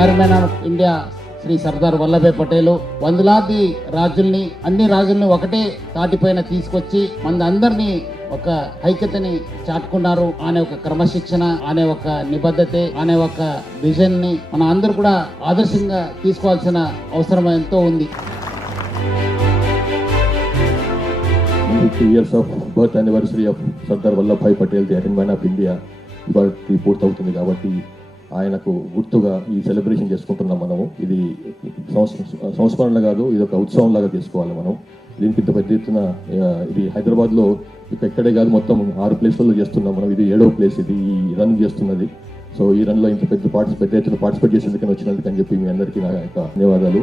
Iron man of India Shri Sardar Vallabhbhai Patel వందలాది రాజుల్ని, అన్ని రాజుల్ని ఒకటే తాటిపైన తీసుకొచ్చి మన అందరినీ ఒక ఐక్యతని చాటుకున్నారు అనే ఒక క్రమశిక్షణ, అనే ఒక నిబద్ధత, అనే ఒక విజన్ ని మనం అందరూ కూడా ఆదర్శంగా తీసుకోవాల్సిన అవసరం ఎంతో ఉంది. 50 years of birth anniversary of Sardar Vallabhbhai Patel, the iron man of India ఇవాళకి పూర్తవుతుంది కాబట్టి ఆయనకు గుర్తుగా ఈ సెలబ్రేషన్ చేసుకుంటున్నాం మనము. ఇది సంస్మరణ కాదు, ఇది ఒక ఉత్సవం లాగా చేసుకోవాలి మనం. దీనికి ఇంత పెద్ద ఎత్తున ఇది హైదరాబాద్లో ఇక్కడే కాదు, మొత్తం 6 ప్లేస్లలో చేస్తున్నాం మనం. ఇది 7వ ప్లేస్ ఇది ఈ రన్ చేస్తున్నది. సో ఈ రన్లో ఇంత పెద్ద ఎత్తున పార్టిసిపేట్ చేసేందుకని వచ్చినందుకని చెప్పి మీ అందరికీ నా యొక్క ధన్యవాదాలు.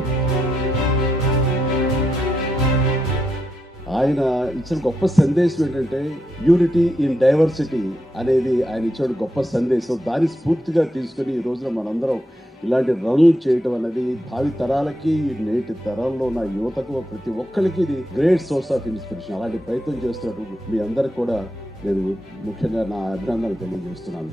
ఆయన ఇచ్చిన గొప్ప సందేశం ఏంటంటే యూనిటీ ఇన్ డైవర్సిటీ అనేది ఆయన ఇచ్చిన గొప్ప సందేశం. దాన్ని స్ఫూర్తిగా తీసుకుని ఈ రోజున మనందరం ఇలాంటి రన్లు చేయటం అనేది భావి తరాలకి, నేటి తరాల్లో ఉన్న యువతకు, ప్రతి ఒక్కరికి ఇది గ్రేట్ సోర్స్ ఆఫ్ ఇన్స్పిరేషన్. అలాంటి ప్రయత్నం చేస్తున్నట్టు మీ అందరికి కూడా నేను ముఖ్యంగా నా అభినందనలు తెలియజేస్తున్నాను.